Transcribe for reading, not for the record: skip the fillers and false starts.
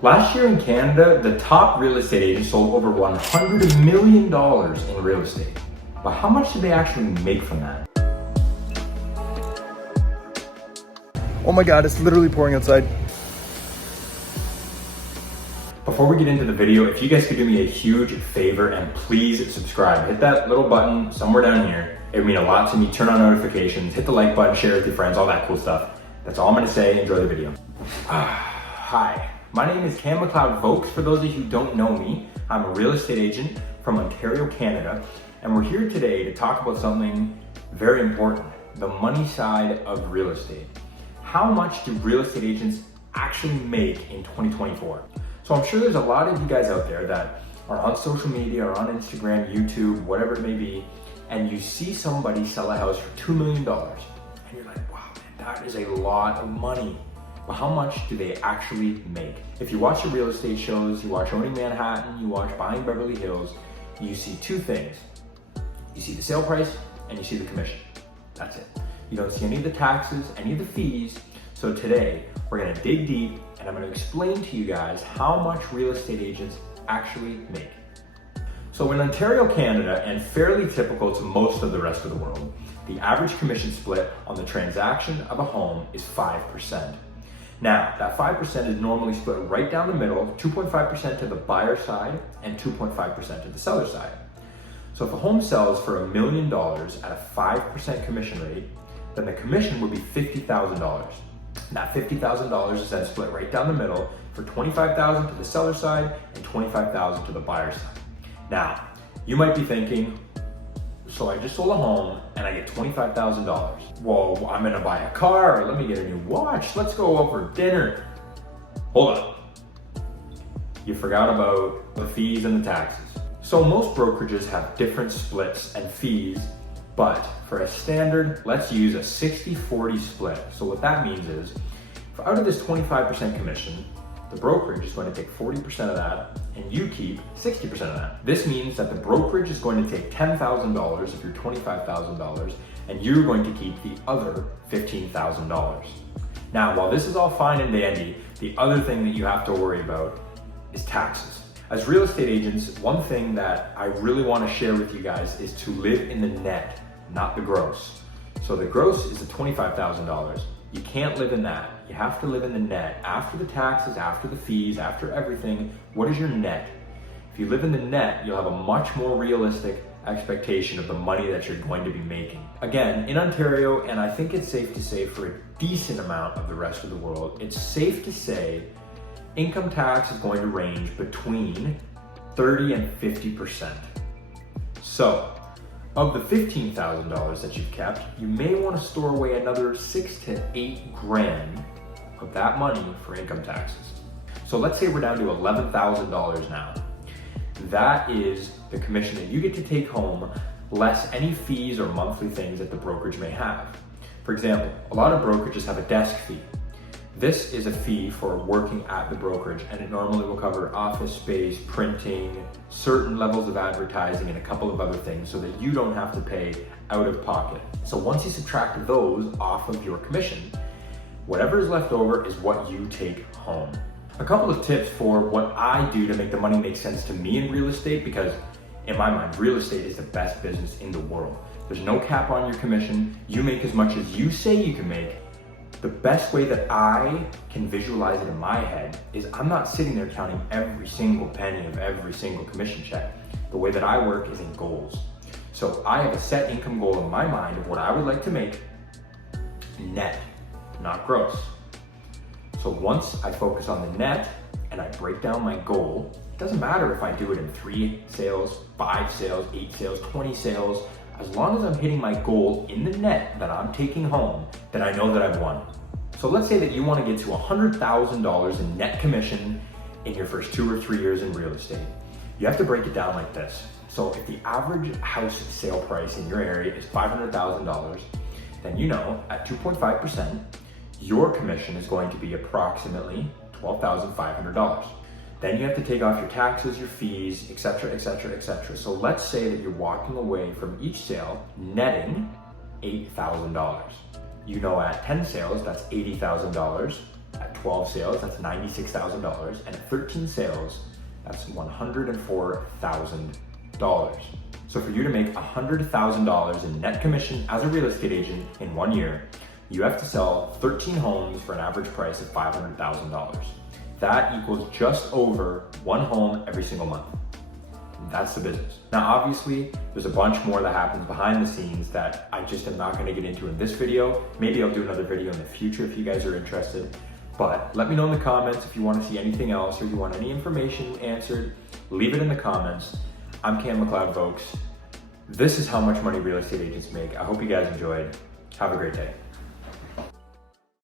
Last year in Canada, the top real estate agents sold over $100 million in real estate. But how much did they actually make from that? Oh my God, it's literally pouring outside. Before we get into the video, if you guys could do me a huge favor and please subscribe. Hit that little button somewhere down here. It would mean a lot to me. Turn on notifications, hit the like button, share it with your friends, all that cool stuff. That's all I'm gonna say. Enjoy the video. Hi, my name is McLeod-Voakes. For those of you who don't know me, I'm a real estate agent from Ontario, Canada, and we're here today to talk about something very important, the money side of real estate. How much do real estate agents actually make in 2024? So I'm sure there's a lot of you guys out there that are on social media or on Instagram, YouTube, whatever it may be, and you see somebody sell a house for $2 million. And you're like, wow, man, that is a lot of money. But how much do they actually make? If you watch the real estate shows, you watch Owning Manhattan, you watch Buying Beverly Hills, you see two things. You see the sale price and you see the commission. That's it. You don't see any of the taxes, any of the fees. So today, we're gonna dig deep and I'm gonna explain to you guys how much real estate agents actually make. So in Ontario, Canada, and fairly typical to most of the rest of the world, the average commission split on the transaction of a home is 5%. Now, that 5% is normally split right down the middle, 2.5% to the buyer side and 2.5% to the seller side. So if a home sells for $1 million at a 5% commission rate, then the commission would be $50,000. That $50,000 is then split right down the middle for $25,000 to the seller side and $25,000 to the buyer side. Now, you might be thinking, so I just sold a home and I get $25,000. Well, I'm gonna buy a car, or let me get a new watch, let's go out for dinner. Hold up. You forgot about the fees and the taxes. So most brokerages have different splits and fees, but for a standard, let's use a 60-40 split. So what that means is, out of this 25% commission, the brokerage is going to take 40% of that and you keep 60% of that. This means that the brokerage is going to take $10,000 of your $25,000 and you're going to keep the other $15,000. Now, while this is all fine and dandy, the other thing that you have to worry about is taxes. As real estate agents, one thing that I really want to share with you guys is to live in the net, not the gross. So the gross is the $25,000. You can't live in that. You have to live in the net. After the taxes, after the fees, after everything, what is your net? If you live in the net, you'll have a much more realistic expectation of the money that you're going to be making. Again, in Ontario, and I think it's safe to say for a decent amount of the rest of the world, it's safe to say income tax is going to range between 30 and 50%. So, of the $15,000 that you've kept, you may want to store away another 6 to 8 grand of that money for income taxes. So let's say we're down to $11,000 now. That is the commission that you get to take home, less any fees or monthly things that the brokerage may have. For example, a lot of brokerages have a desk fee. This is a fee for working at the brokerage, and it normally will cover office space, printing, certain levels of advertising, and a couple of other things so that you don't have to pay out of pocket. So once you subtract those off of your commission, whatever is left over is what you take home. A couple of tips for what I do to make the money make sense to me in real estate, because in my mind, real estate is the best business in the world. There's no cap on your commission. You make as much as you say you can make. The best way that I can visualize it in my head is I'm not sitting there counting every single penny of every single commission check. The way that I work is in goals. So I have a set income goal in my mind of what I would like to make net, not gross. So once I focus on the net and I break down my goal, it doesn't matter if I do it in 3 sales, 5 sales, 8 sales, 20 sales, as long as I'm hitting my goal in the net that I'm taking home, then I know that I've won. So let's say that you want to get to $100,000 in net commission in your first 2 or 3 years in real estate. You have to break it down like this. So if the average house sale price in your area is $500,000, then you know at 2.5%, your commission is going to be approximately $12,500. Then you have to take off your taxes, your fees, etc., etc., etc. So let's say that you're walking away from each sale netting $8,000. You know at 10 sales, that's $80,000. At 12 sales, that's $96,000. And at 13 sales, that's $104,000. So for you to make $100,000 in net commission as a real estate agent in 1 year, you have to sell 13 homes for an average price of $500,000. That equals just over 1 home every single month. That's the business. Now, obviously, there's a bunch more that happens behind the scenes that I just am not gonna get into in this video. Maybe I'll do another video in the future if you guys are interested. But let me know in the comments if you wanna see anything else or you want any information answered, leave it in the comments. I'm McLeod-Voakes. This is how much money real estate agents make. I hope you guys enjoyed. Have a great day.